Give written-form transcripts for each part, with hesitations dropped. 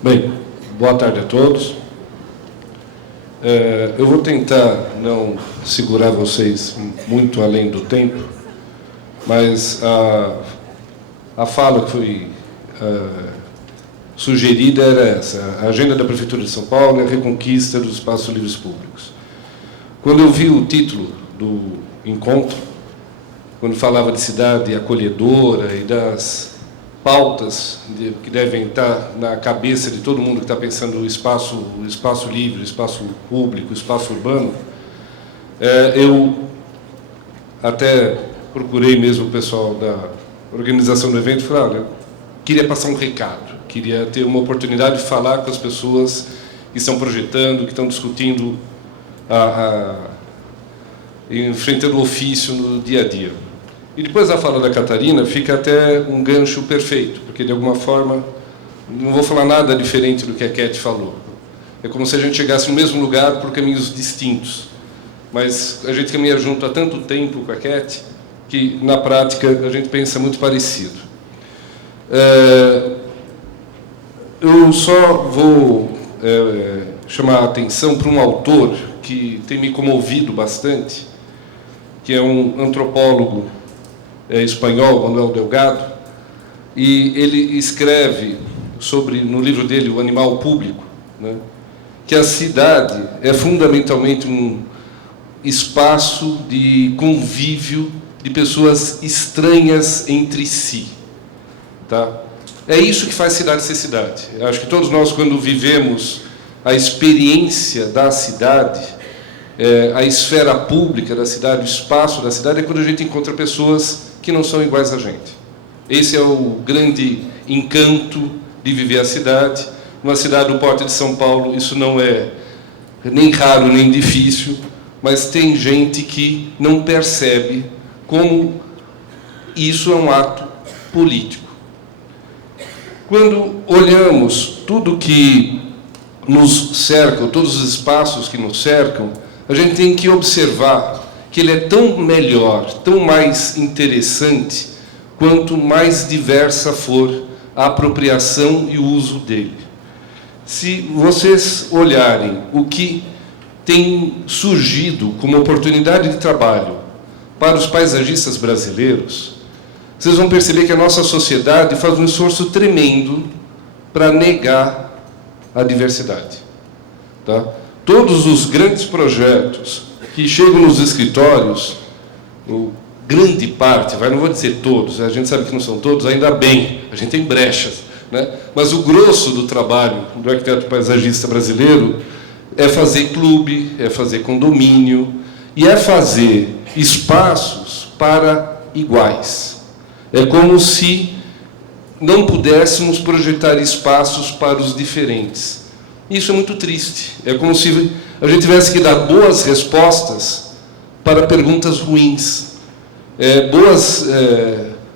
Bem, boa tarde a todos. Eu vou tentar não segurar vocês muito além do tempo, mas a fala que foi sugerida era essa: a agenda da Prefeitura de São Paulo é a reconquista dos espaços livres públicos. Quando eu vi o título do encontro, quando falava de cidade acolhedora e das pautas que devem estar na cabeça de todo mundo que está pensando o espaço livre, o espaço público, o espaço urbano, eu até procurei mesmo o pessoal da organização do evento e falei: olha, eu queria passar um recado, queria ter uma oportunidade de falar com as pessoas que estão projetando, que estão discutindo, enfrentando o ofício no dia a dia. E depois da fala da Catarina, fica até um gancho perfeito, porque, de alguma forma, não vou falar nada diferente do que a Cat falou. É como se a gente chegasse no mesmo lugar por caminhos distintos. Mas a gente caminha junto há tanto tempo com a Cat, que, na prática, a gente pensa muito parecido. Eu só vou chamar a atenção para um autor que tem me comovido bastante, que é um antropólogo espanhol, Manuel Delgado, e ele escreve no livro dele, O Animal Público, né, que a cidade é fundamentalmente um espaço de convívio de pessoas estranhas entre si. Tá? É isso que faz cidade ser cidade. Eu acho que todos nós, quando vivemos a experiência da cidade, a esfera pública da cidade, o espaço da cidade, é quando a gente encontra pessoas que não são iguais a gente. Esse é o grande encanto de viver a cidade. Uma cidade do porte de São Paulo, isso não é nem raro nem difícil, mas tem gente que não percebe como isso é um ato político. Quando olhamos tudo que nos cerca, todos os espaços que nos cercam, a gente tem que observar que ele é tão melhor, tão mais interessante, quanto mais diversa for a apropriação e o uso dele. Se vocês olharem o que tem surgido como oportunidade de trabalho para os paisagistas brasileiros, vocês vão perceber que a nossa sociedade faz um esforço tremendo para negar a diversidade. Tá? Todos os grandes projetos que chegam nos escritórios, grande parte, não vou dizer todos, a gente sabe que não são todos, ainda bem, a gente tem brechas, né? Mas o grosso do trabalho do arquiteto paisagista brasileiro é fazer clube, é fazer condomínio e é fazer espaços para iguais. É como se não pudéssemos projetar espaços para os diferentes. Isso é muito triste. É como se a gente tivesse que dar boas respostas para perguntas ruins,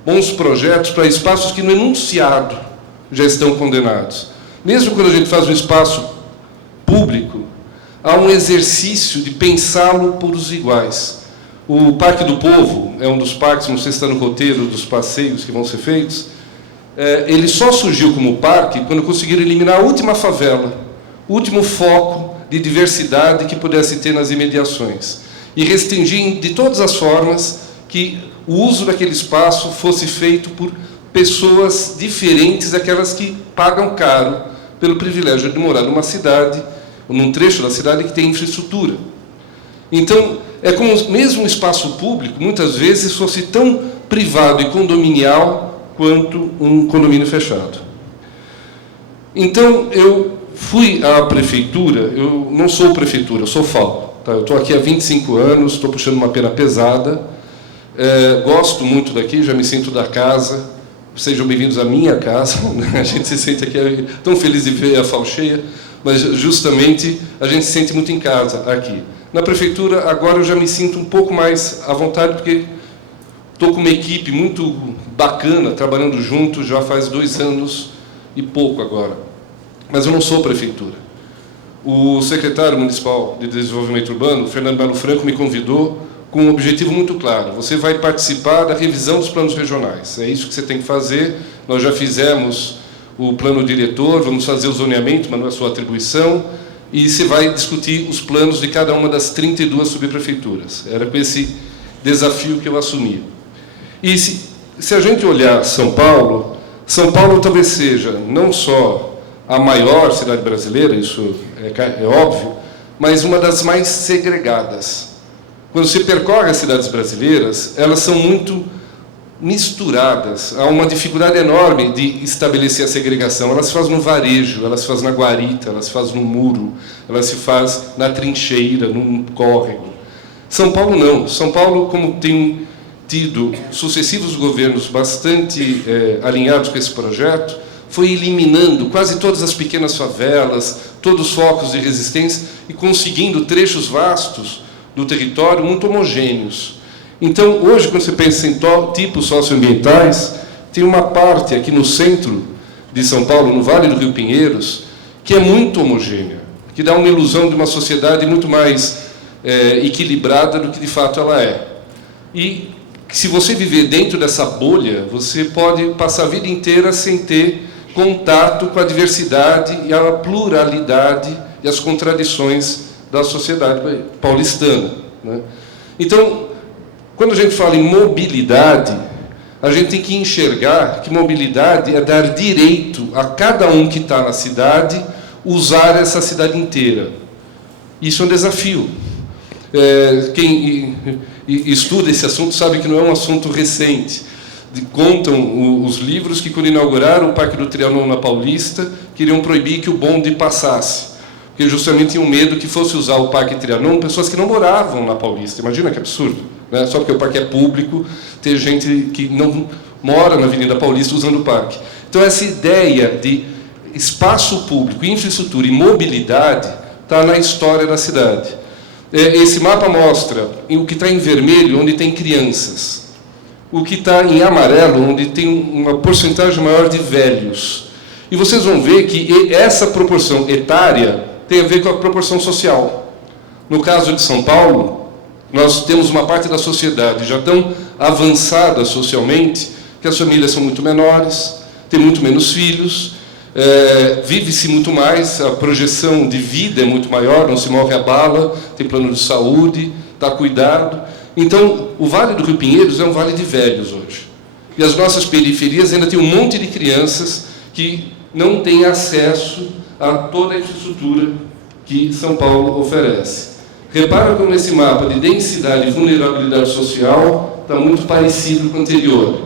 bons projetos para espaços que no enunciado já estão condenados. Mesmo quando a gente faz um espaço público, há um exercício de pensá-lo por os iguais. O Parque do Povo é um dos parques, não sei se está no roteiro dos passeios que vão ser feitos, ele só surgiu como parque quando conseguiram eliminar a última favela, o último foco de diversidade que pudesse ter nas imediações, e restringir de todas as formas que o uso daquele espaço fosse feito por pessoas diferentes daquelas que pagam caro pelo privilégio de morar numa cidade, ou num trecho da cidade que tem infraestrutura. Então, é como mesmo o espaço público, muitas vezes, fosse tão privado e condominial quanto um condomínio fechado. Então, eu fui à prefeitura, eu não sou prefeitura, eu sou FAO. Tá? Eu estou aqui há 25 anos, estou puxando uma pena pesada, gosto muito daqui, já me sinto da casa, sejam bem-vindos à minha casa, né? A gente se sente aqui tão feliz de ver a FAO cheia, mas justamente a gente se sente muito em casa aqui. Na prefeitura, agora eu já me sinto um pouco mais à vontade, porque estou com uma equipe muito bacana, trabalhando junto já faz 2 anos e pouco agora. Mas eu não sou prefeitura. O secretário municipal de desenvolvimento urbano, Fernando Melo Franco, me convidou com um objetivo muito claro: você vai participar da revisão dos planos regionais. É isso que você tem que fazer. Nós já fizemos o plano diretor, vamos fazer o zoneamento, mas não é sua atribuição, e se vai discutir os planos de cada uma das 32 subprefeituras. Era com esse desafio que eu assumi. E se a gente olhar São Paulo talvez seja não só a maior cidade brasileira, isso é óbvio, mas uma das mais segregadas. Quando se percorre as cidades brasileiras, elas são muito misturadas. Há uma dificuldade enorme de estabelecer a segregação. Ela se faz no varejo, ela se faz na guarita, ela se faz no muro, ela se faz na trincheira, num córrego. São Paulo não. São Paulo, como tem tido sucessivos governos bastante alinhados com esse projeto, foi eliminando quase todas as pequenas favelas, todos os focos de resistência e conseguindo trechos vastos do território muito homogêneos. Então, hoje, quando você pensa em tipos socioambientais, tem uma parte aqui no centro de São Paulo, no Vale do Rio Pinheiros, que é muito homogênea, que dá uma ilusão de uma sociedade muito mais equilibrada do que, de fato, ela é. E, se você viver dentro dessa bolha, você pode passar a vida inteira sem ter contato com a diversidade e a pluralidade e as contradições da sociedade paulistana, né? Então, quando a gente fala em mobilidade, a gente tem que enxergar que mobilidade é dar direito a cada um que está na cidade usar essa cidade inteira. Isso é um desafio. Quem estuda esse assunto sabe que não é um assunto recente. Contam os livros que, quando inauguraram o Parque do Trianon na Paulista, queriam proibir que o bonde passasse, porque justamente tinham medo que fosse usar o Parque Trianon pessoas que não moravam na Paulista. Imagina que absurdo, né? Só porque o parque é público, ter gente que não mora na Avenida Paulista usando o parque. Então, essa ideia de espaço público, infraestrutura e mobilidade está na história da cidade. Esse mapa mostra o que está em vermelho, onde tem crianças. O que está em amarelo, onde tem uma porcentagem maior de velhos. E vocês vão ver que essa proporção etária tem a ver com a proporção social. No caso de São Paulo, nós temos uma parte da sociedade já tão avançada socialmente que as famílias são muito menores, tem muito menos filhos, vive-se muito mais, a projeção de vida é muito maior, não se morre a bala, tem plano de saúde, está cuidado. Então, o Vale do Rio Pinheiros é um vale de velhos hoje. E as nossas periferias ainda tem um monte de crianças que não têm acesso a toda a infraestrutura que São Paulo oferece. Repara como esse mapa de densidade e vulnerabilidade social está muito parecido com o anterior.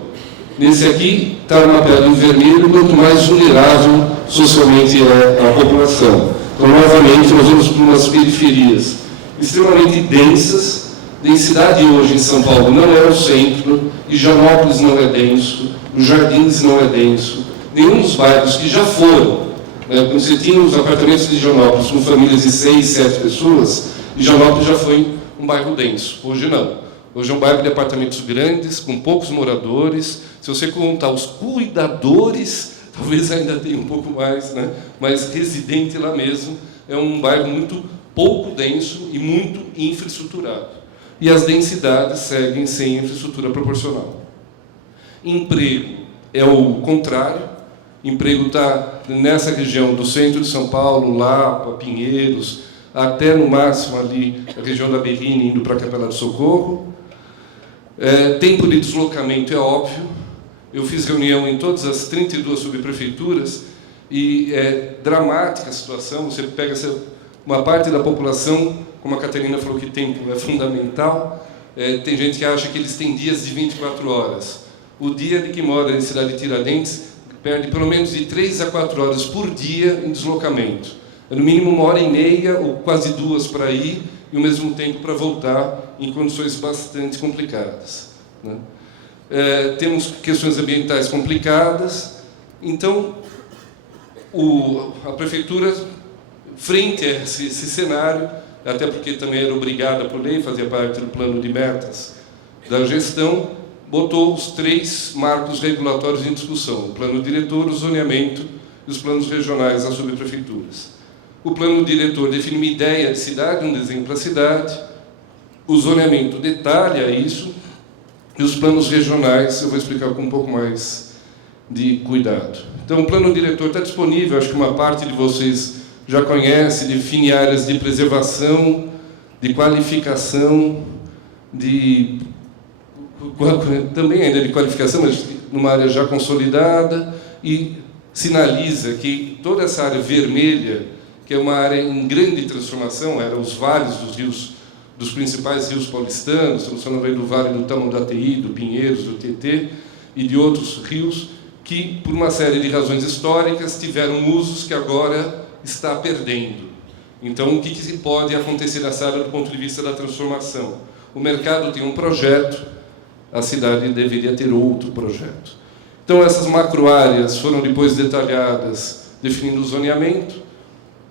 Nesse aqui está mapeado em vermelho, quanto mais vulnerável socialmente é a população. Então, novamente, nós vamos para umas periferias extremamente densas. Densidade hoje em São Paulo não é o centro, Higienópolis não é denso, os Jardins não é denso, nenhum dos bairros que já foram, né, quando você tinha os apartamentos de Higienópolis com famílias de 6, 7 pessoas, Higienópolis já foi um bairro denso. Hoje não. Hoje é um bairro de apartamentos grandes, com poucos moradores. Se você contar os cuidadores, talvez ainda tenha um pouco mais, né? Mas residente lá mesmo, é um bairro muito pouco denso e muito infraestruturado. E as densidades seguem sem infraestrutura proporcional. Emprego é o contrário. Emprego está nessa região do centro de São Paulo, Lapa, Pinheiros, até no máximo ali a região da Berrini, indo para a Capela do Socorro. Tempo de deslocamento é óbvio. Eu fiz reunião em todas as 32 subprefeituras e é dramática a situação. Você pega uma parte da população, como a Catarina falou que tempo é fundamental, tem gente que acha que eles têm dias de 24 horas. O dia de que mora na cidade de Tiradentes perde pelo menos de 3 a 4 horas por dia em deslocamento. No mínimo 1h30 ou quase 2 para ir e o mesmo tempo para voltar em condições bastante complicadas, né? Temos questões ambientais complicadas. Então, a prefeitura, frente a esse cenário, até porque também era obrigada por lei, fazia parte do plano de metas da gestão, botou os 3 marcos regulatórios em discussão: o plano diretor, o zoneamento e os planos regionais das subprefeituras. O plano diretor define uma ideia de cidade, um desenho para a cidade, o zoneamento detalha isso, e os planos regionais, eu vou explicar com um pouco mais de cuidado. Então, o plano diretor está disponível, acho que uma parte de vocês já conhece, define áreas de preservação, de qualificação, também ainda de qualificação, mas numa área já consolidada, e sinaliza que toda essa área vermelha, que é uma área em grande transformação, eram os vales dos rios, dos principais rios paulistanos, estamos falando aí do Vale do Tamanduateí, do Pinheiros, do Tietê, e de outros rios, que, por uma série de razões históricas, tiveram usos que agora está perdendo. Então, o que pode acontecer nessa área do ponto de vista da transformação? O mercado tem um projeto, a cidade deveria ter outro projeto. Então, essas macroáreas foram depois detalhadas, definindo o zoneamento.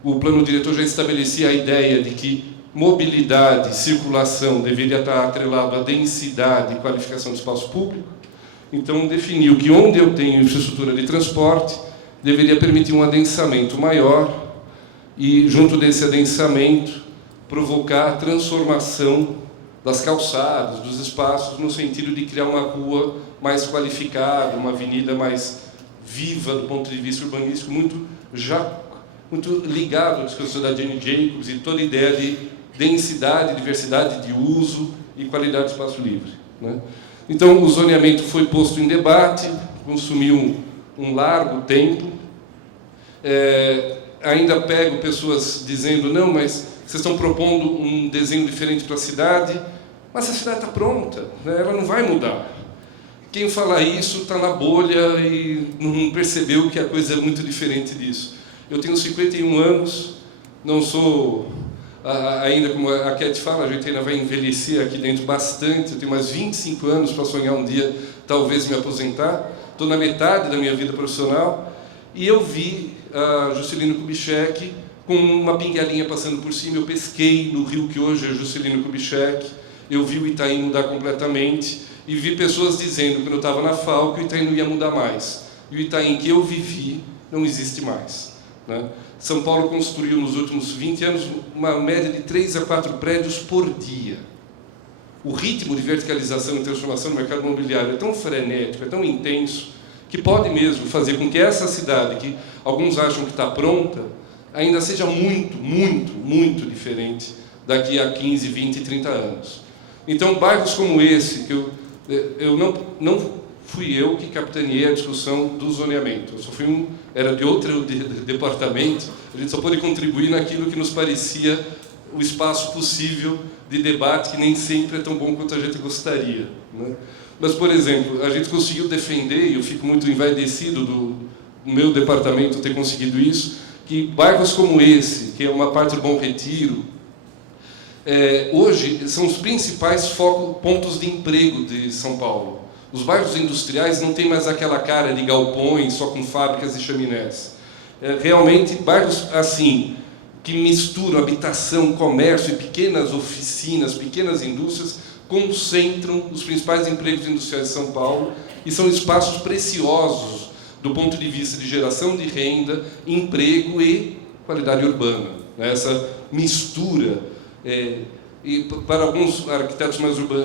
O plano diretor já estabelecia a ideia de que mobilidade e circulação deveria estar atrelado à densidade e qualificação do espaço público. Então, definiu que onde eu tenho infraestrutura de transporte, deveria permitir um adensamento maior e, junto desse adensamento, provocar a transformação das calçadas, dos espaços, no sentido de criar uma rua mais qualificada, uma avenida mais viva do ponto de vista urbanístico, muito ligado à discussão da Jane Jacobs e toda a ideia de densidade, diversidade de uso e qualidade do espaço livre, né? Então, o zoneamento foi posto em debate, consumiu um largo tempo. Ainda pego pessoas dizendo, não, mas vocês estão propondo um desenho diferente para a cidade, mas a cidade está pronta, né? Ela não vai mudar. Quem fala isso está na bolha e não percebeu que a coisa é muito diferente disso. Eu tenho 51 anos, não sou... Ainda, como a Cat fala, a gente ainda vai envelhecer aqui dentro bastante. Eu tenho mais 25 anos para sonhar um dia, talvez, me aposentar. Estou na metade da minha vida profissional. E eu vi a Juscelino Kubitschek com uma pinguelinha passando por cima. Eu pesquei no rio que hoje é Juscelino Kubitschek. Eu vi o Itaim mudar completamente. E vi pessoas dizendo, quando eu estava na FAO, que o Itaim não ia mudar mais. E o Itaim que eu vivi não existe mais, né? São Paulo construiu nos últimos 20 anos uma média de 3 a 4 prédios por dia. O ritmo de verticalização e transformação do mercado imobiliário é tão frenético, é tão intenso, que pode mesmo fazer com que essa cidade, que alguns acham que está pronta, ainda seja muito, muito, muito diferente daqui a 15, 20, 30 anos. Então, bairros como esse, que eu não fui eu que capitaneei a discussão do zoneamento. Eu só fui era de outro departamento, a gente só pôde contribuir naquilo que nos parecia o espaço possível de debate, que nem sempre é tão bom quanto a gente gostaria, né? Mas, por exemplo, a gente conseguiu defender, e eu fico muito envaidecido do meu departamento ter conseguido isso, que bairros como esse, que é uma parte do Bom Retiro, hoje são os principais pontos de emprego de São Paulo. Os bairros industriais não têm mais aquela cara de galpões, só com fábricas e chaminés. Realmente, bairros assim, que misturam habitação, comércio e pequenas oficinas, pequenas indústrias, concentram os principais empregos industriais de São Paulo e são espaços preciosos do ponto de vista de geração de renda, emprego e qualidade urbana, né? Essa mistura, e para alguns arquitetos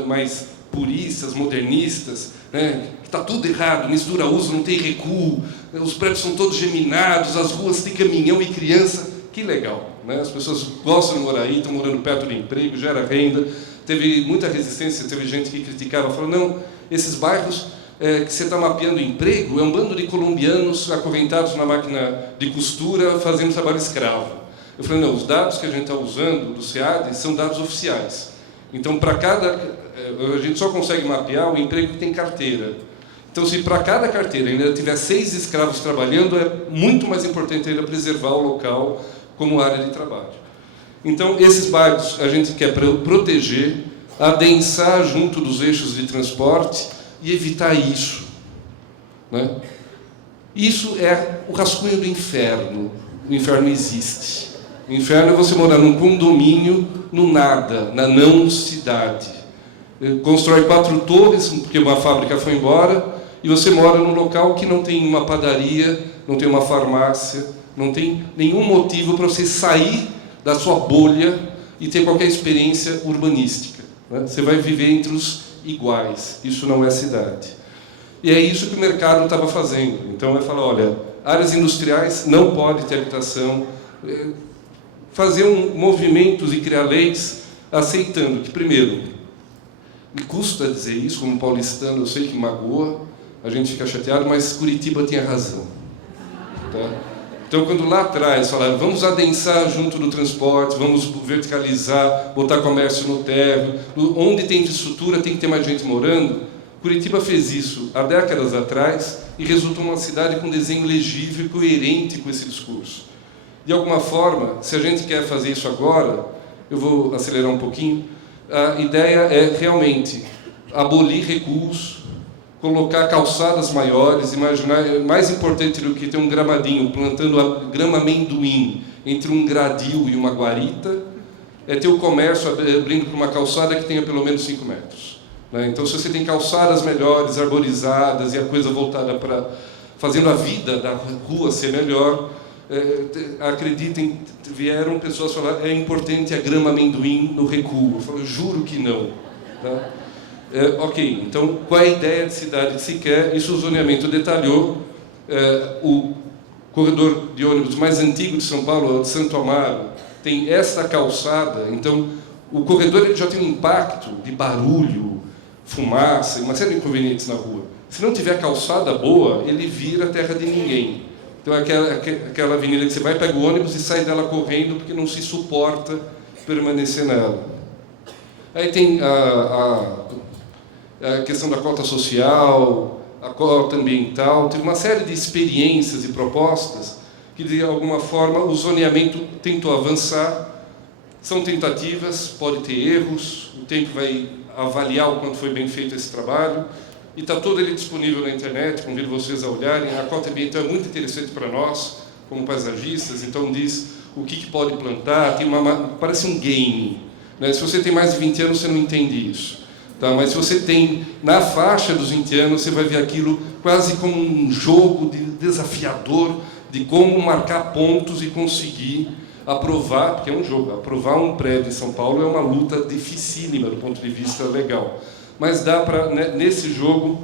mais puristas, modernistas, né, está tudo errado, mistura uso, não tem recuo, os prédios são todos geminados, as ruas têm caminhão e criança, que legal, né? As pessoas gostam de morar aí, estão morando perto do emprego, gera renda. Teve muita resistência, teve gente que criticava, falou, não, esses bairros que você está mapeando emprego é um bando de colombianos acorrentados na máquina de costura fazendo trabalho escravo. Eu falei, não, os dados que a gente está usando do SEAD são dados oficiais. Então, para a gente só consegue mapear o emprego que tem carteira. Então, se para cada carteira ainda tiver 6 escravos trabalhando, é muito mais importante ainda preservar o local como área de trabalho. Então, esses bairros a gente quer proteger, adensar junto dos eixos de transporte e evitar isso, né? Isso é o rascunho do inferno. O inferno existe. O inferno é você morar num condomínio, no nada, na não-cidade. Constrói 4 torres, porque uma fábrica foi embora, e você mora num local que não tem uma padaria, não tem uma farmácia, não tem nenhum motivo para você sair da sua bolha e ter qualquer experiência urbanística, né? Você vai viver entre os iguais. Isso não é cidade. E é isso que o mercado estava fazendo. Então, eu falo, olha, áreas industriais não pode ter habitação, fazer movimentos e criar leis aceitando que, primeiro, me custa dizer isso, como paulistano, eu sei que magoa, a gente fica chateado, mas Curitiba tinha razão. Tá? Então, quando lá atrás falaram, vamos adensar junto do transporte, vamos verticalizar, botar comércio no térreo, onde tem infraestrutura tem que ter mais gente morando, Curitiba fez isso há décadas atrás e resultou numa cidade com desenho legível e coerente com esse discurso. De alguma forma, se a gente quer fazer isso agora, eu vou acelerar um pouquinho, a ideia é realmente abolir recuos, colocar calçadas maiores, imaginar, mais importante do que ter um gramadinho plantando a grama amendoim entre um gradil e uma guarita, é ter o comércio abrindo para uma calçada que tenha pelo menos 5 metros. Então, se você tem calçadas melhores, arborizadas e a coisa voltada para fazendo a vida da rua ser melhor, acreditem, vieram pessoas falar, é importante a grama amendoim no recuo. Eu falo, juro que não. Tá? Ok, então, qual é a ideia de cidade que se quer? Isso o zoneamento detalhou. O corredor de ônibus mais antigo de São Paulo, o de Santo Amaro, tem esta calçada, então, o corredor ele já tem um impacto de barulho, fumaça, uma série de inconvenientes na rua. Se não tiver calçada boa, ele vira terra de ninguém. Então, é aquela avenida que você vai, pega o ônibus e sai dela correndo porque não se suporta permanecer nela. Aí tem a questão da cota social, a cota ambiental, tem uma série de experiências e propostas que, de alguma forma, o zoneamento tentou avançar. São tentativas, pode ter erros, o tempo vai avaliar o quanto foi bem feito esse trabalho, e está todo ele disponível na internet, convido vocês a olharem. A cota ambiental é muito interessante para nós, como paisagistas, então diz o que pode plantar, tem parece um game. Né? Se você tem mais de 20 anos, você não entende isso. Tá? Mas se você tem, na faixa dos 20 anos, você vai ver aquilo quase como um jogo desafiador de como marcar pontos e conseguir aprovar, porque é um jogo, aprovar um prédio em São Paulo é uma luta dificílima do ponto de vista legal. Mas dá para, nesse jogo,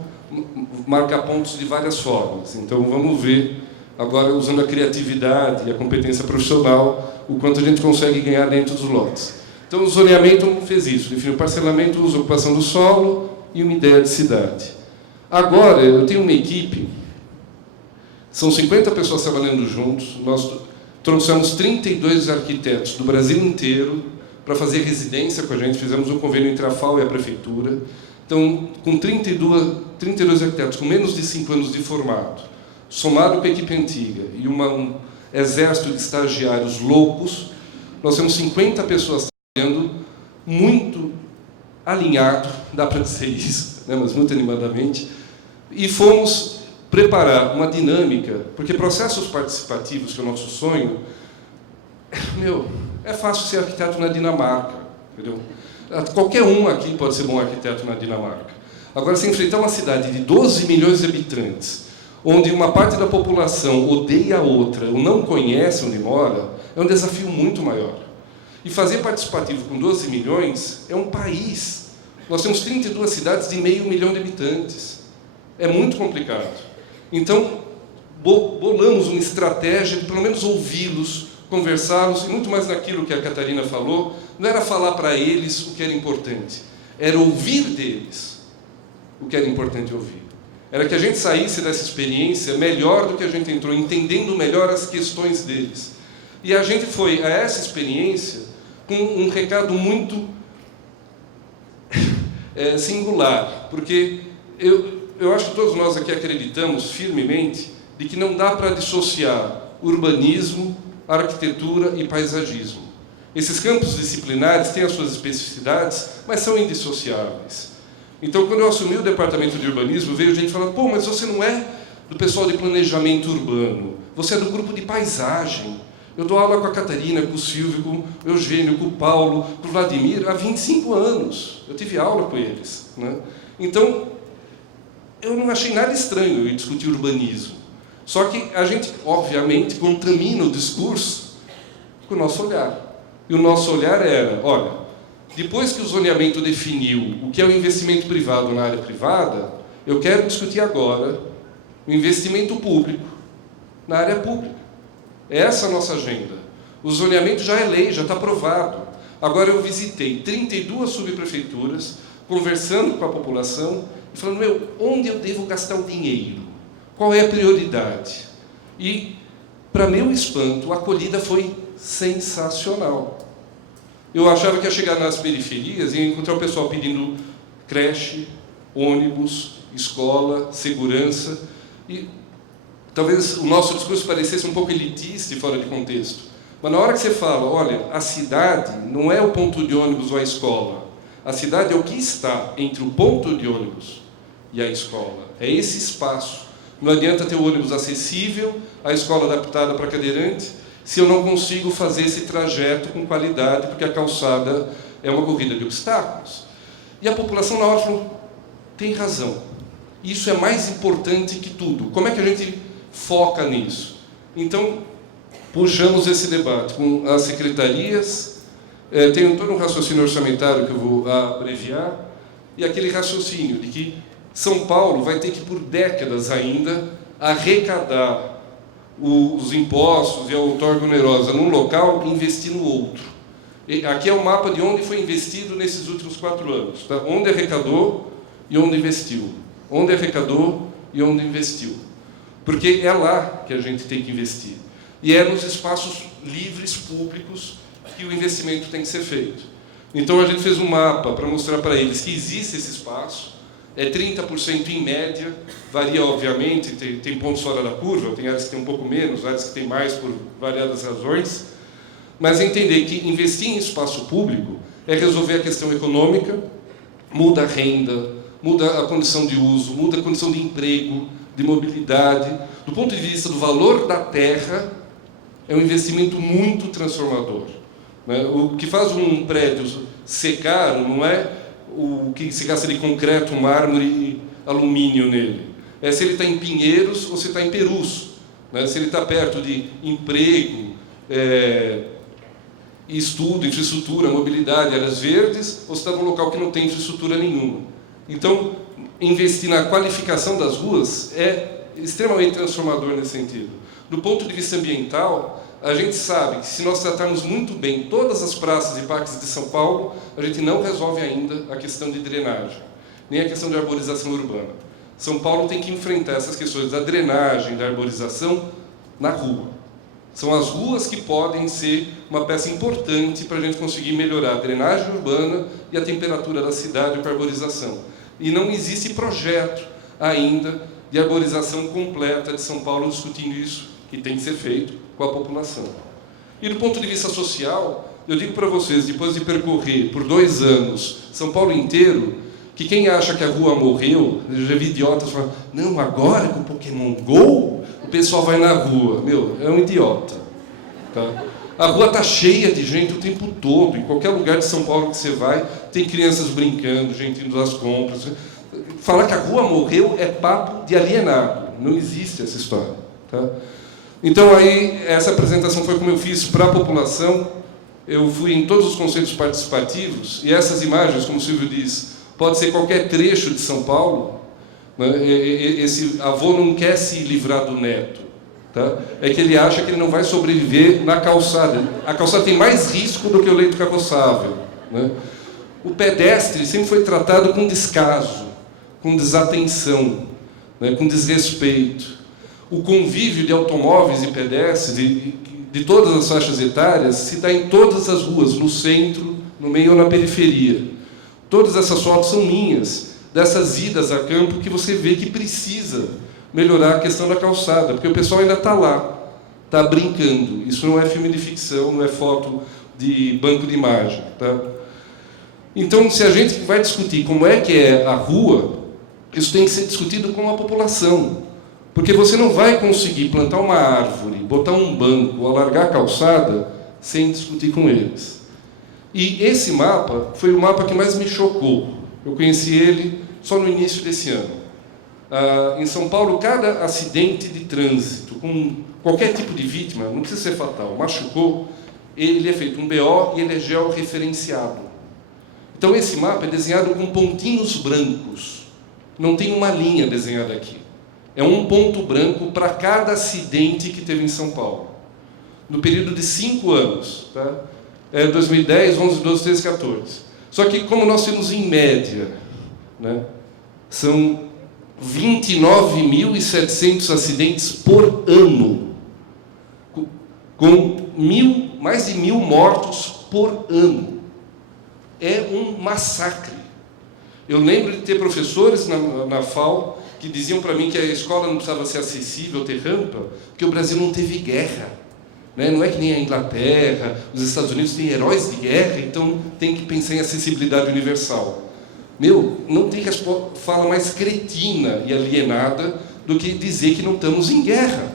marcar pontos de várias formas. Então, vamos ver, agora, usando a criatividade e a competência profissional, o quanto a gente consegue ganhar dentro dos lotes. Então, o zoneamento fez isso, definiu parcelamento, uso, ocupação do solo e uma ideia de cidade. Agora, eu tenho uma equipe, são 50 pessoas trabalhando juntos, nós trouxemos 32 arquitetos do Brasil inteiro para fazer residência com a gente, fizemos um convênio entre a FAO e a Prefeitura. Então, com 32 arquitetos com menos de 5 anos de formado, somado com a equipe antiga e um exército de estagiários loucos, nós temos 50 pessoas trabalhando muito alinhado, dá para dizer isso, né, mas muito animadamente, e fomos preparar uma dinâmica, porque processos participativos, que é o nosso sonho, é fácil ser arquiteto na Dinamarca, entendeu? Qualquer um aqui pode ser bom arquiteto na Dinamarca. Agora, se enfrentar uma cidade de 12 milhões de habitantes, onde uma parte da população odeia a outra ou não conhece onde mora, é um desafio muito maior. E fazer participativo com 12 milhões é um país. Nós temos 32 cidades de 500 mil de habitantes. É muito complicado. Então, bolamos uma estratégia de, pelo menos, ouvi-los, conversá-los, e muito mais naquilo que a Catarina falou, não era falar para eles o que era importante, era ouvir deles o que era importante ouvir. Era que a gente saísse dessa experiência melhor do que a gente entrou, entendendo melhor as questões deles. E a gente foi a essa experiência com um recado muito singular, porque eu acho que todos nós aqui acreditamos firmemente de que não dá para dissociar urbanismo, arquitetura e paisagismo. Esses campos disciplinares têm as suas especificidades, mas são indissociáveis. Então, quando eu assumi o departamento de urbanismo, veio gente falando, pô, mas você não é do pessoal de planejamento urbano, você é do grupo de paisagem. Eu dou aula com a Catarina, com o Silvio, com o Eugênio, com o Paulo, com o Vladimir, há 25 anos. Eu tive aula com eles. Né? Então, eu não achei nada estranho em discutir urbanismo. Só que a gente, obviamente, contamina o discurso com o nosso olhar. E o nosso olhar era, olha, depois que o zoneamento definiu o que é o investimento privado na área privada, Eu quero discutir agora o investimento público na área pública. Essa é a nossa agenda. O zoneamento já é lei, já está aprovado. Agora eu visitei 32 subprefeituras, conversando com a população e falando, onde eu devo gastar o dinheiro? Qual é a prioridade? E, para meu espanto, a acolhida foi sensacional. Eu achava que ia chegar nas periferias e ia encontrar o pessoal pedindo creche, ônibus, escola, segurança. E talvez o nosso discurso parecesse um pouco elitista e fora de contexto. Mas na hora que você fala, olha, a cidade não é o ponto de ônibus ou a escola. A cidade é o que está entre o ponto de ônibus e a escola. É esse espaço. Não adianta ter o ônibus acessível, a escola adaptada para cadeirante, se eu não consigo fazer esse trajeto com qualidade, porque a calçada é uma corrida de obstáculos. E a população, na hora, falou, tem razão. Isso é mais importante que tudo. Como é que a gente foca nisso? Então, puxamos esse debate com as secretarias, tem todo um raciocínio orçamentário que eu vou abreviar, e aquele raciocínio de que São Paulo vai ter que, por décadas ainda, arrecadar os impostos e a outorga onerosa num local e investir no outro. E aqui é o mapa de onde foi investido nesses últimos 4 anos. Tá? Onde arrecadou e onde investiu. Onde arrecadou e onde investiu. Porque é lá que a gente tem que investir. E é nos espaços livres, públicos, que o investimento tem que ser feito. Então, a gente fez um mapa para mostrar para eles que existe esse espaço, é 30% em média, varia obviamente, tem pontos fora da curva, tem áreas que tem um pouco menos, áreas que tem mais por variadas razões, mas entender que investir em espaço público é resolver a questão econômica, muda a renda, muda a condição de uso, muda a condição de emprego, de mobilidade. Do ponto de vista do valor da terra, é um investimento muito transformador. O que faz um prédio ser caro não é o que se gasta de concreto, mármore e alumínio nele. É se ele está em Pinheiros ou se está em Perus. Se ele está perto de emprego, estudo, infraestrutura, mobilidade, áreas verdes, ou se está num local que não tem infraestrutura nenhuma. Então, investir na qualificação das ruas é extremamente transformador nesse sentido. Do ponto de vista ambiental, a gente sabe que se nós tratarmos muito bem todas as praças e parques de São Paulo, a gente não resolve ainda a questão de drenagem, nem a questão de arborização urbana. São Paulo tem que enfrentar essas questões da drenagem, da arborização na rua. São as ruas que podem ser uma peça importante para a gente conseguir melhorar a drenagem urbana e a temperatura da cidade com a arborização. E não existe projeto ainda de arborização completa de São Paulo discutindo isso, que tem que ser feito com a população. E do ponto de vista social, eu digo para vocês, depois de percorrer por 2 anos São Paulo inteiro, que quem acha que a rua morreu, eu já vi idiotas falando, não, agora com o Pokémon GO, o pessoal vai na rua. É um idiota. Tá? A rua está cheia de gente o tempo todo, em qualquer lugar de São Paulo que você vai, tem crianças brincando, gente indo às compras. Falar que a rua morreu é papo de alienado, não existe essa história. Tá? Então, aí, essa apresentação foi como eu fiz para a população. Eu fui em todos os conselhos participativos, e essas imagens, como o Silvio diz, pode ser qualquer trecho de São Paulo. Esse avô não quer se livrar do neto. Tá? É que ele acha que ele não vai sobreviver na calçada. A calçada tem mais risco do que o leito carroçável. O pedestre sempre foi tratado com descaso, com desatenção, com desrespeito. O convívio de automóveis e pedestres, de todas as faixas etárias, se dá em todas as ruas, no centro, no meio ou na periferia. Todas essas fotos são minhas, dessas idas a campo que você vê que precisa melhorar a questão da calçada, porque o pessoal ainda está lá, está brincando. Isso não é filme de ficção, não é foto de banco de imagem. Tá? Então, se a gente vai discutir como é que é a rua, isso tem que ser discutido com a população. Porque você não vai conseguir plantar uma árvore, botar um banco, ou alargar a calçada, sem discutir com eles. E esse mapa foi o mapa que mais me chocou. Eu conheci ele só no início desse ano. Em São Paulo, cada acidente de trânsito, com qualquer tipo de vítima, não precisa ser fatal, machucou, ele é feito um BO e ele é georreferenciado. Então, esse mapa é desenhado com pontinhos brancos. Não tem uma linha desenhada aqui. É um ponto branco para cada acidente que teve em São Paulo. No período de 5 anos. Tá? 2010, 11, 12, 13, 14. Só que como nós temos em média, né, são 29.700 acidentes por ano, com mais de 1.000 mortos por ano. É um massacre. Eu lembro de ter professores na FAO que diziam para mim que a escola não precisava ser acessível, ter rampa, porque o Brasil não teve guerra. Né? Não é que nem a Inglaterra, os Estados Unidos têm heróis de guerra, então tem que pensar em acessibilidade universal. Não tem fala mais cretina e alienada do que dizer que não estamos em guerra.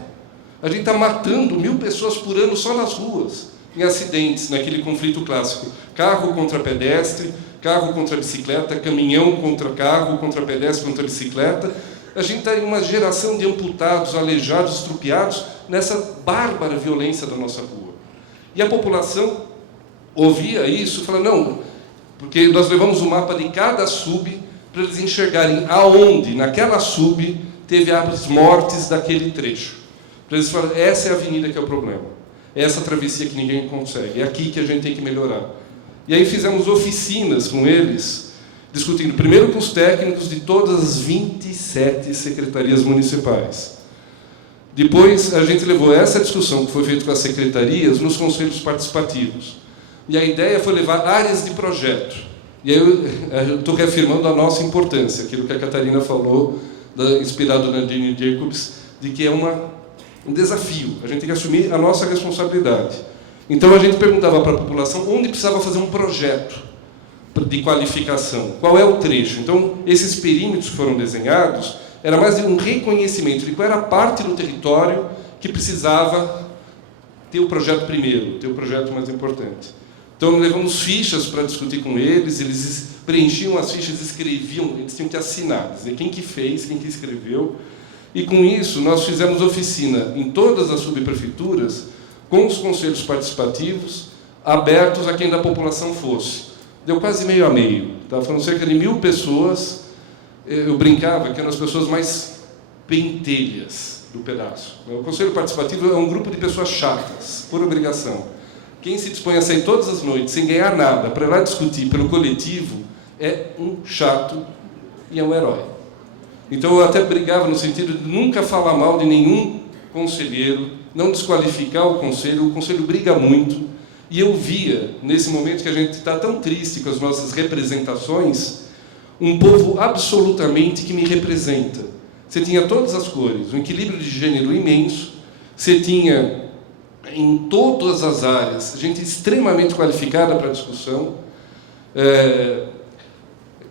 A gente está matando 1.000 pessoas por ano só nas ruas, em acidentes, naquele conflito clássico. Carro contra pedestre, carro contra bicicleta, caminhão contra carro, contra pedestre, contra bicicleta. A gente está em uma geração de amputados, aleijados, estrupiados, nessa bárbara violência da nossa rua. E a população ouvia isso e falava, não, porque nós levamos o mapa de cada sub para eles enxergarem aonde, naquela sub, teve as mortes daquele trecho. Para eles falarem, essa é a avenida que é o problema. É essa travessia que ninguém consegue. É aqui que a gente tem que melhorar. E aí fizemos oficinas com eles, discutindo primeiro com os técnicos de todas as 27 secretarias municipais. Depois, a gente levou essa discussão que foi feita com as secretarias nos conselhos participativos. E a ideia foi levar áreas de projeto. E aí eu estou reafirmando a nossa importância, aquilo que a Catarina falou, inspirado na Jane Jacobs, de que é um desafio. A gente tem que assumir a nossa responsabilidade. Então, a gente perguntava para a população onde precisava fazer um projeto de qualificação. Qual é o trecho? Então, esses perímetros que foram desenhados era mais de um reconhecimento de qual era a parte do território que precisava ter o projeto primeiro, ter o projeto mais importante. Então, levamos fichas para discutir com eles preenchiam as fichas, escreviam, eles tinham que assinar, dizer quem que fez, quem que escreveu. E, com isso, nós fizemos oficina em todas as subprefeituras, com os conselhos participativos, abertos a quem da população fosse. Deu quase meio a meio. Tá? Foram cerca de 1.000 pessoas. Eu brincava que eram as pessoas mais pentelhas do pedaço. O conselho participativo é um grupo de pessoas chatas, por obrigação. Quem se dispõe a sair todas as noites sem ganhar nada para ir lá discutir pelo coletivo é um chato e é um herói. Então, eu até brigava no sentido de nunca falar mal de nenhum conselheiro, não desqualificar o conselho briga muito. E eu via, nesse momento que a gente está tão triste com as nossas representações, um povo absolutamente que me representa. Você tinha todas as cores, um equilíbrio de gênero imenso, você tinha, em todas as áreas, gente extremamente qualificada para a discussão,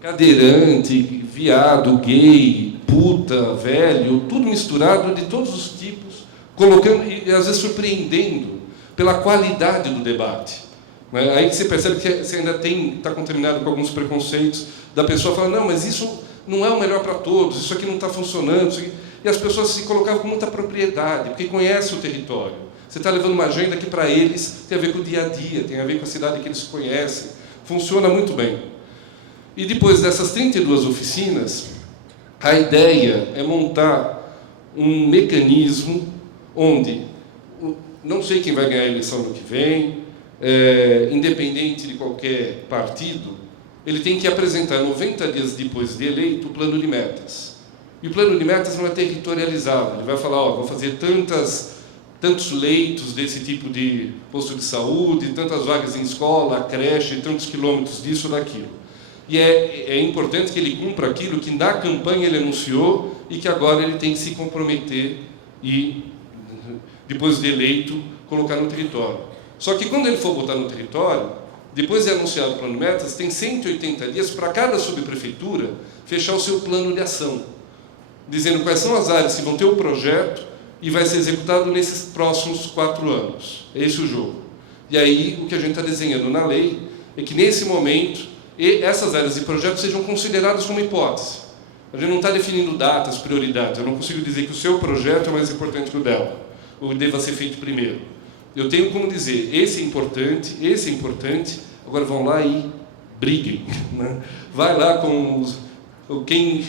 cadeirante, viado, gay, puta, velho, tudo misturado de todos os tipos, colocando e às vezes surpreendendo pela qualidade do debate. Aí você percebe que você ainda está contaminado com alguns preconceitos da pessoa falando, não, mas isso não é o melhor para todos, isso aqui não está funcionando. E as pessoas se colocavam com muita propriedade, porque conhecem o território. Você está levando uma agenda que para eles tem a ver com o dia a dia, tem a ver com a cidade que eles conhecem. Funciona muito bem. E depois dessas 32 oficinas, a ideia é montar um mecanismo onde, não sei quem vai ganhar a eleição no que vem, independente de qualquer partido, ele tem que apresentar 90 dias depois de eleito o plano de metas. E o plano de metas não é territorializado. Ele vai falar, vou fazer tantos leitos desse tipo de posto de saúde, tantas vagas em escola, creche, tantos quilômetros disso ou daquilo. E é importante que ele cumpra aquilo que na campanha ele anunciou e que agora ele tem que se comprometer e, depois de eleito, colocar no território. Só que quando ele for botar no território, depois de anunciado o plano de metas, tem 180 dias para cada subprefeitura fechar o seu plano de ação, dizendo quais são as áreas que vão ter o projeto e vai ser executado nesses próximos 4 anos. É esse o jogo. E aí, o que a gente está desenhando na lei é que, nesse momento, essas áreas de projeto sejam consideradas como hipótese. A gente não está definindo datas, prioridades. Eu não consigo dizer que o seu projeto é mais importante que o dela, ou deva ser feito primeiro. Eu tenho como dizer, esse é importante, agora vão lá e briguem. Né? Vai lá com quem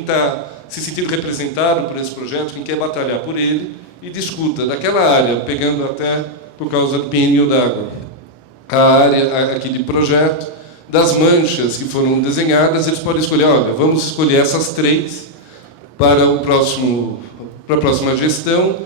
está se sentindo representado por esse projeto, quem quer batalhar por ele, e discuta daquela área, pegando até por causa do pinguinho d'água, a área aqui de projeto, das manchas que foram desenhadas, eles podem escolher, olha, vamos escolher essas 3 para a próxima gestão,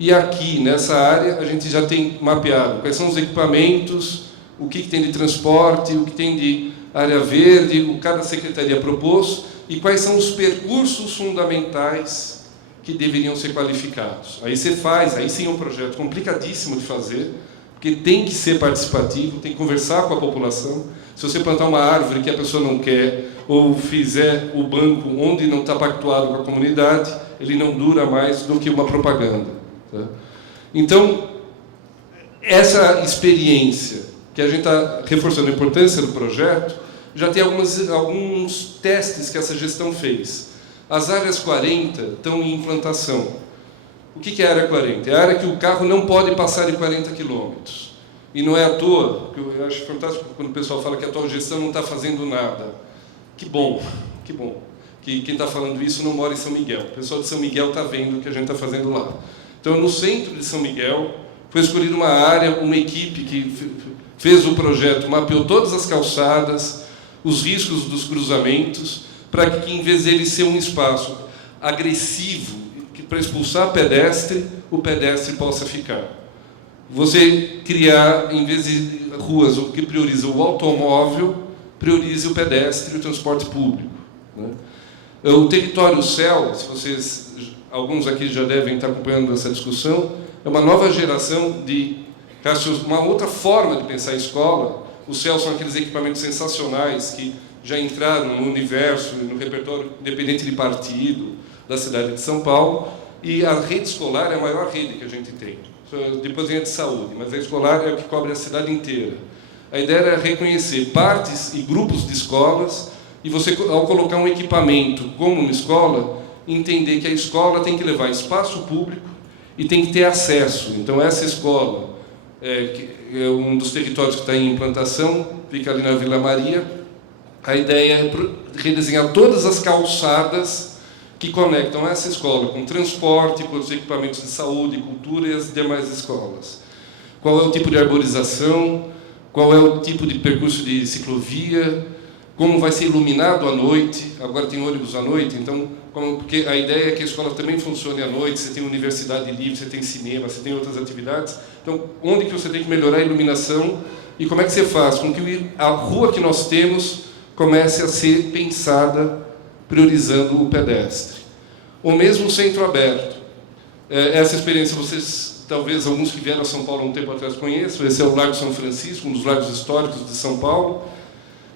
e aqui, nessa área, a gente já tem mapeado quais são os equipamentos, o que tem de transporte, o que tem de área verde, o que cada secretaria propôs, e quais são os percursos fundamentais que deveriam ser qualificados. Aí você faz, aí sim é um projeto complicadíssimo de fazer, porque tem que ser participativo, tem que conversar com a população. Se você plantar uma árvore que a pessoa não quer, ou fizer o banco onde não está pactuado com a comunidade, ele não dura mais do que uma propaganda. Tá? Então, essa experiência, que a gente está reforçando a importância do projeto, já tem alguns testes que essa gestão fez. As áreas 40 estão em implantação. O que é a área 40? É a área que o carro não pode passar de 40 km. E não é à toa, porque eu acho fantástico quando o pessoal fala que a atual gestão não está fazendo nada. Que bom, que bom. Que quem está falando isso não mora em São Miguel. O pessoal de São Miguel está vendo o que a gente está fazendo lá. Então, no centro de São Miguel, foi escolhida uma área, uma equipe que fez o projeto, mapeou todas as calçadas, os riscos dos cruzamentos, para que, em vez dele ser um espaço agressivo, para expulsar pedestre, o pedestre possa ficar. Você criar, em vez de ruas que priorizam o automóvel, priorize o pedestre e o transporte público. Né? O território CEL, se vocês, alguns aqui já devem estar acompanhando essa discussão, é uma nova geração de uma outra forma de pensar a escola. Os CEL são aqueles equipamentos sensacionais que já entraram no universo, no repertório independente de partido da cidade de São Paulo, e a rede escolar é a maior rede que a gente tem. Depois vem a de saúde, mas a escolar é o que cobre a cidade inteira. A ideia era reconhecer partes e grupos de escolas, e você, ao colocar um equipamento como uma escola, entender que a escola tem que levar espaço público e tem que ter acesso. Então, essa escola, que é um dos territórios que está em implantação, fica ali na Vila Maria, a ideia é redesenhar todas as calçadas que conectam essa escola com transporte, com os equipamentos de saúde, cultura e as demais escolas. Qual é o tipo de arborização, qual é o tipo de percurso de ciclovia, como vai ser iluminado à noite. Agora tem ônibus à noite, então, porque a ideia é que a escola também funcione à noite, você tem universidade livre, você tem cinema, você tem outras atividades. Então, onde que você tem que melhorar a iluminação e como é que você faz com que a rua que nós temos comece a ser pensada priorizando o pedestre. Ou mesmo o centro aberto. Essa experiência, vocês, talvez alguns que vieram a São Paulo um tempo atrás conheçam, esse é o Largo São Francisco, um dos lagos históricos de São Paulo,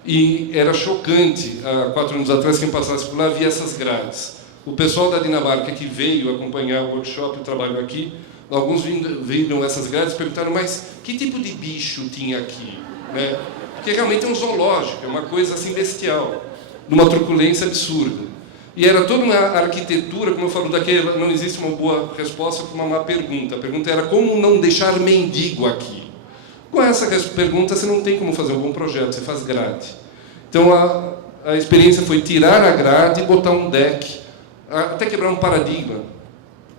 e era chocante, há 4 anos atrás, quem passasse por lá via essas grades. O pessoal da Dinamarca que veio acompanhar o workshop, o trabalho aqui, alguns viram essas grades e perguntaram, mas que tipo de bicho tinha aqui? Né? Porque realmente é um zoológico, é uma coisa assim bestial, de uma truculência absurda. E era toda uma arquitetura, como eu falo daquela, não existe uma boa resposta para uma má pergunta. A pergunta era como não deixar mendigo aqui? Com essa pergunta você não tem como fazer um bom projeto, você faz grade. Então a experiência foi tirar a grade e botar um deck, até quebrar um paradigma.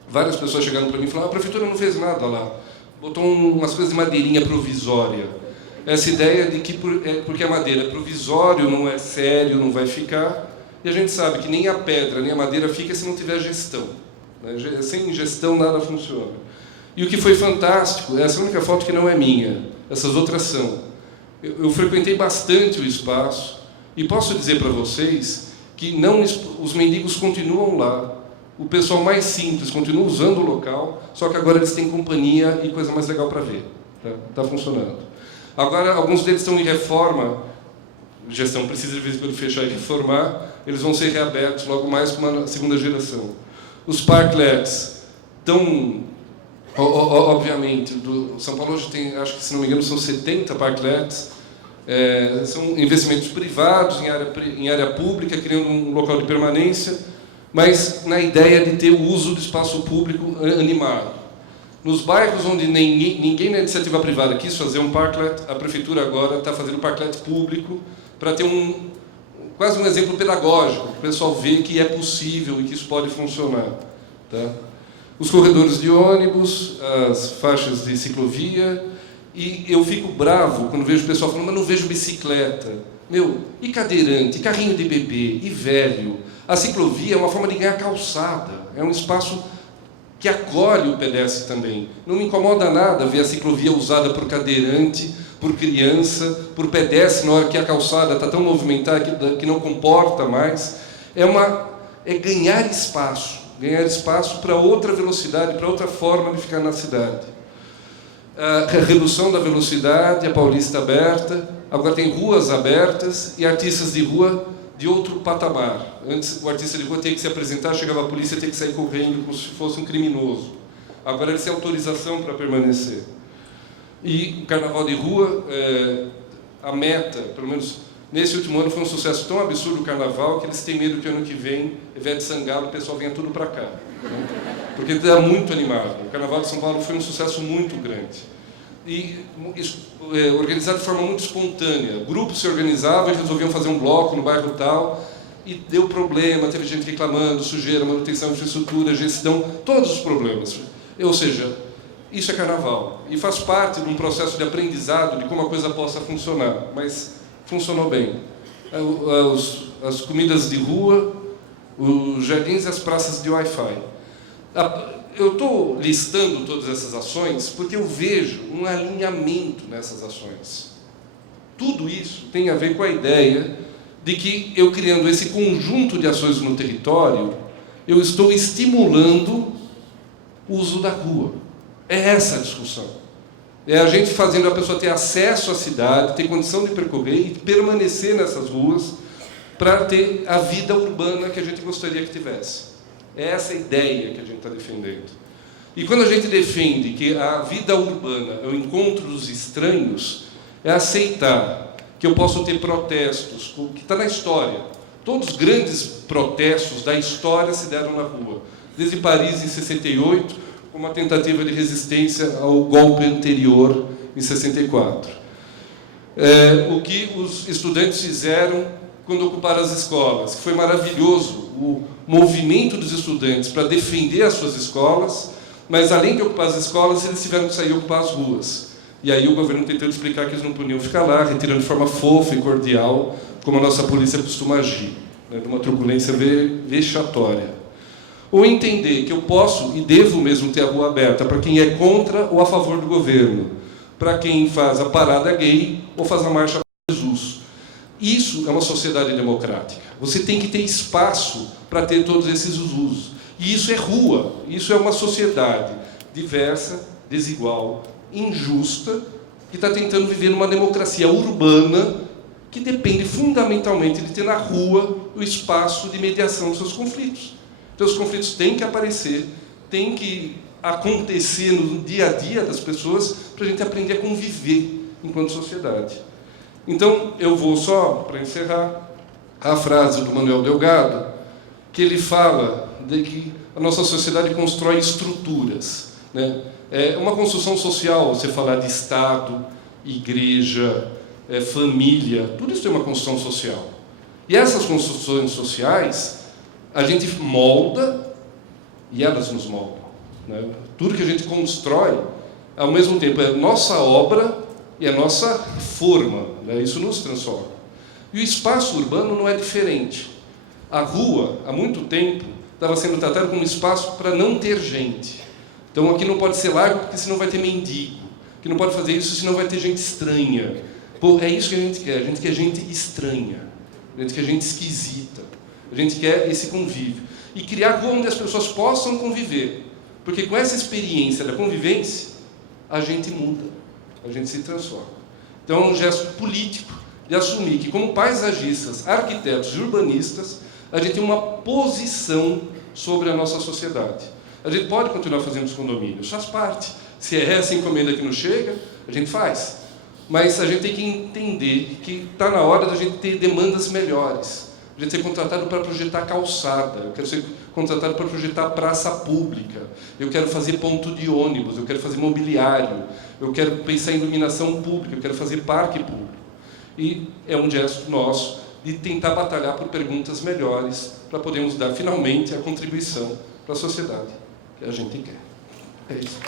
Várias pessoas chegaram para mim e falaram, a prefeitura não fez nada lá, botou umas coisas de madeirinha provisória. Essa ideia de que porque a madeira é provisório, não é sério, não vai ficar, e a gente sabe que nem a pedra, nem a madeira fica se não tiver gestão. Né? Sem gestão nada funciona. E o que foi fantástico, essa é a única foto que não é minha, essas outras são. Eu frequentei bastante o espaço, e posso dizer para vocês que os mendigos continuam lá, o pessoal mais simples continua usando o local, só que agora eles têm companhia e coisa mais legal para ver. Tá funcionando. Agora, alguns deles estão em reforma, a gestão precisa de vez em quando fechar e reformar, eles vão ser reabertos logo mais para uma segunda geração. Os parklets estão, obviamente, São Paulo hoje tem, acho que se não me engano, são 70 parklets, são investimentos privados em área pública, criando um local de permanência, mas na ideia de ter o uso do espaço público animado. Nos bairros onde ninguém na iniciativa privada quis fazer um parklet, a prefeitura agora está fazendo um parklet público para ter quase um exemplo pedagógico, o pessoal vê que é possível e que isso pode funcionar. Tá? Os corredores de ônibus, as faixas de ciclovia, e eu fico bravo quando vejo o pessoal falando, mas não vejo bicicleta. Meu, e cadeirante, e carrinho de bebê, e velho. A ciclovia é uma forma de ganhar calçada, é um espaço que acolhe o pedestre também. Não me incomoda nada ver a ciclovia usada por cadeirante, por criança, por pedestre, na hora que a calçada está tão movimentada que não comporta mais. É ganhar espaço para outra velocidade, para outra forma de ficar na cidade. A redução da velocidade, a Paulista aberta, agora tem ruas abertas e artistas de rua de outro patamar. Antes, o artista de rua tinha que se apresentar, chegava a polícia, tinha que sair correndo como se fosse um criminoso. Agora ele tem autorização para permanecer. E o carnaval de rua, a meta, pelo menos nesse último ano, foi um sucesso tão absurdo o carnaval que eles têm medo que ano que vem, Ivete Sangalo, o pessoal venha tudo para cá. Né? Porque está muito animado. O carnaval de São Paulo foi um sucesso muito grande. E organizado de forma muito espontânea. Grupos se organizavam e resolviam fazer um bloco no bairro tal, e deu problema, teve gente reclamando, sujeira, manutenção de infraestrutura, gestão, todos os problemas. Ou seja, isso é carnaval. E faz parte de um processo de aprendizado de como a coisa possa funcionar. Mas funcionou bem. As comidas de rua, os jardins e as praças de Wi-Fi. Eu estou listando todas essas ações porque eu vejo um alinhamento nessas ações. Tudo isso tem a ver com a ideia de que eu, criando esse conjunto de ações no território, eu estou estimulando o uso da rua. É essa a discussão. É a gente fazendo a pessoa ter acesso à cidade, ter condição de percorrer e permanecer nessas ruas para ter a vida urbana que a gente gostaria que tivesse. É essa a ideia que a gente está defendendo. E quando a gente defende que a vida urbana é o encontro dos estranhos, é aceitar que eu posso ter protestos, que está na história. Todos os grandes protestos da história se deram na rua. Desde Paris, em 68, com uma tentativa de resistência ao golpe anterior, em 64. O que os estudantes fizeram quando ocuparam as escolas, que foi maravilhoso, o movimento dos estudantes para defender as suas escolas, mas além de ocupar as escolas, eles tiveram que sair e ocupar as ruas. E aí o governo tentou explicar que eles não podiam ficar lá, retirando de forma fofa e cordial, como a nossa polícia costuma agir, né, numa truculência vexatória. Ou entender que eu posso e devo mesmo ter a rua aberta para quem é contra ou a favor do governo, para quem faz a parada gay ou faz a marcha para Jesus. Isso é uma sociedade democrática. Você tem que ter espaço para ter todos esses usos. E isso é rua, isso é uma sociedade diversa, desigual, injusta, que está tentando viver numa democracia urbana que depende fundamentalmente de ter na rua o espaço de mediação dos seus conflitos. Então, os conflitos têm que aparecer, têm que acontecer no dia a dia das pessoas para a gente aprender a conviver enquanto sociedade. Então, eu vou só, para encerrar, a frase do Manuel Delgado, que ele fala de que a nossa sociedade constrói estruturas. Né? É uma construção social, você falar de Estado, igreja, família, tudo isso é uma construção social. E essas construções sociais, a gente molda e elas nos moldam. Né? Tudo que a gente constrói, ao mesmo tempo, é nossa obra e é nossa forma. Né? Isso nos transforma. E o espaço urbano não é diferente. A rua, há muito tempo, estava sendo tratada como um espaço para não ter gente. Então, aqui não pode ser largo, porque senão vai ter mendigo. Aqui não pode fazer isso, senão vai ter gente estranha. Pô, é isso que a gente quer. A gente quer gente estranha. A gente quer gente esquisita. A gente quer esse convívio. E criar rua onde as pessoas possam conviver. Porque com essa experiência da convivência, a gente muda. A gente se transforma. Então, é um gesto político de assumir que, como paisagistas, arquitetos e urbanistas, a gente tem uma posição sobre a nossa sociedade. A gente pode continuar fazendo os condomínios, faz parte. Se é essa encomenda que nos chega, a gente faz. Mas a gente tem que entender que está na hora da gente ter demandas melhores. A gente ser contratado para projetar calçada, eu quero ser contratado para projetar praça pública, eu quero fazer ponto de ônibus, eu quero fazer mobiliário, eu quero pensar em iluminação pública, eu quero fazer parque público. E é um gesto nosso e tentar batalhar por perguntas melhores para podermos dar finalmente a contribuição para a sociedade que a gente quer. É isso.